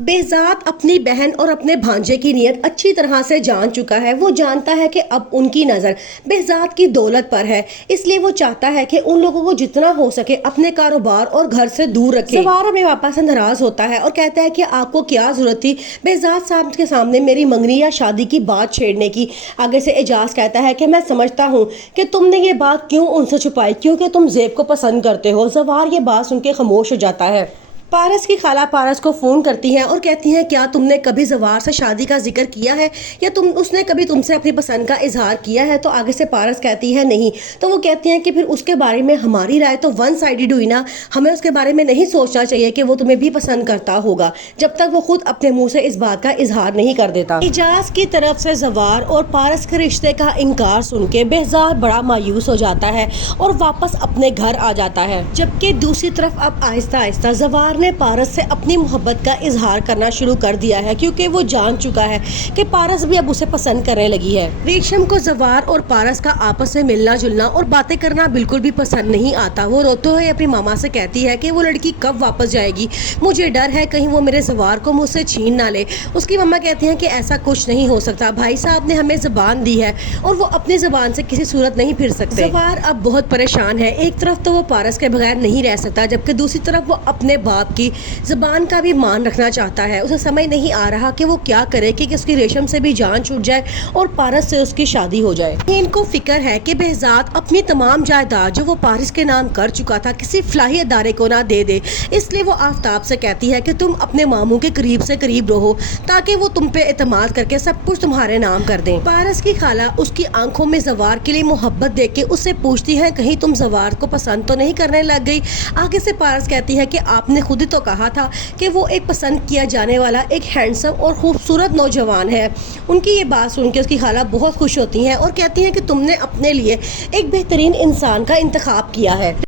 Behzad अपनी बहन और अपने भांजे की नीयत अच्छी तरह से जान चुका है। वो जानता है कि अब उनकी नज़र बेहज़ाद की दौलत पर है, इसलिए वो चाहता है कि उन लोगों को जितना हो सके अपने कारोबार और घर से दूर रखे। ज़वार अपने पापा से नाराज़ होता है और कहता है कि आपको क्या ज़रूरत थी बेहज़ाद साहब के सामने मेरी मंगनी या शादी की बात छेड़ने की। आगे से एजाज कहता है कि मैं समझता हूँ कि तुमने ये बात क्यों उनसे छुपाई, क्योंकि तुम ज़ेब को पसंद करते हो। ज़वार ये बात सुन के खामोश हो जाता है। पारस की खाला पारस को फ़ोन करती हैं और कहती हैं क्या तुमने कभी ज़वार से शादी का जिक्र किया है या उसने कभी तुमसे अपनी पसंद का इजहार किया है। तो आगे से पारस कहती है नहीं। तो वो कहती हैं कि फिर उसके बारे में हमारी राय तो वन साइडेड हुई ना, हमें उसके बारे में नहीं सोचना चाहिए कि वो तुम्हें भी पसंद करता होगा जब तक वो खुद अपने मुँह से इस बात का इजहार नहीं कर देता। एजाज की तरफ से ज़वार और पारस के रिश्ते का इनकार सुन के बेहज़ाद बड़ा मायूस हो जाता है और वापस अपने घर आ जाता है, जबकि दूसरी तरफ अब आहिस्ता आहिस्ता ज़वार ने पारस से अपनी मोहब्बत का इजहार करना शुरू कर दिया है, क्योंकि वो जान चुका है कि पारस भी अब उसे पसंद करने लगी है। रेशम को ज़वार और पारस का आपस में मिलना जुलना और बातें करना बिल्कुल भी पसंद नहीं आता। वो रोते हुए अपनी मामा से कहती है कि वो लड़की कब वापस जाएगी, मुझे डर है कहीं वो मेरे ज़वार को मुझसे छीन ना ले। उसकी मम्मा कहती हैं कि ऐसा कुछ नहीं हो सकता, भाई साहब ने हमें ज़बान दी है और वो अपनी ज़बान से किसी सूरत नहीं फिर सकते। ज़वार अब बहुत परेशान है। एक तरफ तो वो पारस के बगैर नहीं रह सकता, जबकि दूसरी तरफ वो अपने बाप की ज़बान का भी मान रखना चाहता है। उसे समझ नहीं आ रहा कि वो क्या करे कि उसकी रेशम से भी जान छूट जाए और पारस से उसकी शादी हो जाए। इनको फिक्र है कि बेहज़ाद अपनी तमाम जायदाद जो वो पारस के नाम कर चुका था किसी फलाही अदारे को ना दे दे, इसलिए वो आफ्ताब से कहती है कि तुम अपने मामू के करीब से करीब रहो ताकि वो तुम पे एतमाद करके सब कुछ तुम्हारे नाम कर दें। पारस की खाला उसकी आंखों में ज़वार के लिए मोहब्बत देख के उससे पूछती है कहीं तुम ज़वार को पसंद तो नहीं करने लग गई। आगे से पारस कहती है कि आपने खुद ही तो कहा था कि वो एक पसंद किया जाने वाला एक हैंडसम और खूबसूरत नौजवान है। उनकी ये बात सुन के उसकी खाला बहुत खुश होती हैं और कहती हैं कि तुमने अपने लिए एक बेहतरीन इंसान का इंतखाब किया है।